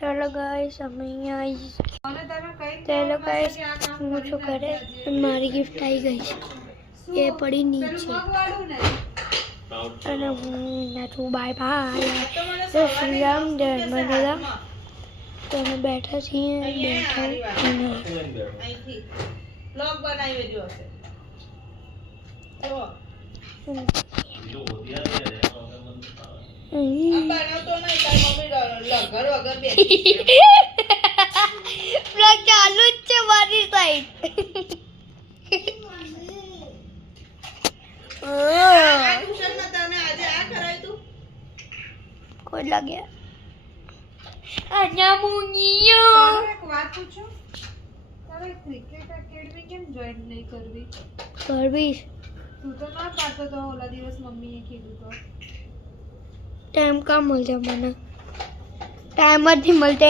चलो गाइस અમે અહીંયા चलो गाइस હું શું કરે મારી ગિફ્ટ આવી ગઈ છે એ પડી નીચે અને હું નાચું બાય બાય જય શ્રી રામ જય મનરામ તમે બેઠા છીએ બેઠા અહીંથી બ્લોગ બનાવી જો હશે જો બનાવતો નહીં તારી મમ્મી ઘર વગર બેઠી બ્લોગ ચાલુ જ છે મારી સાઈડ આ ટ્યુશનમાં તને આજે આ કરાવ્યું તું કોઈ લાગ્યા અહીંયા મુનિયો એક વાત પૂછું તારે ક્રિકેટ એકેડમી કેમ જોઈન નહીં કરવી કરવીશ તું તો ના પાડતો તો ઓલા દિવસ મમ્મીએ કીધું તો टाइम का મળશે મને टाइम જ નહીં મળતો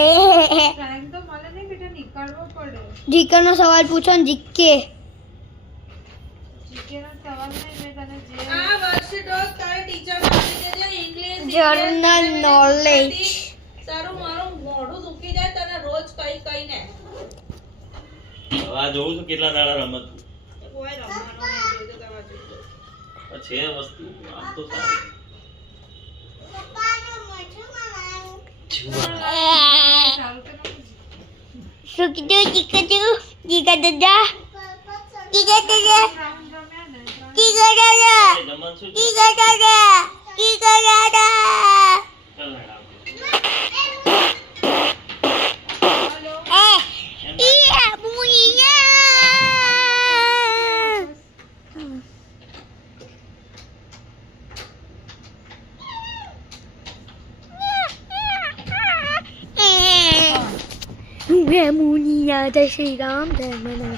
ટાઈમ તો મને નહીં બેટા નીકાળવો પડે જીકે નો સવાલ પૂછો ને જીકે જીકેનો સવાલ નહીં મેં તને જે આ વર્ષે તો તારે ટીચર આપી દેજે ઇંગ્લિશ જનરલ નોલેજ તારું મારું મોઢું દુખી જાય તને રોજ કઈ કઈ ને આ જોઉં છું કેટલા દાડા રમત કોઈ રમવાનો નહીં જોજો તમારે છે વસ્તુ આમ તો સારી શું કીધું જીકા દાદા જીકા દાદા જીકા દાદા જમવાનું શું જીકા દાદા જીકા દાદા मुनिया जय श्री राम जय मना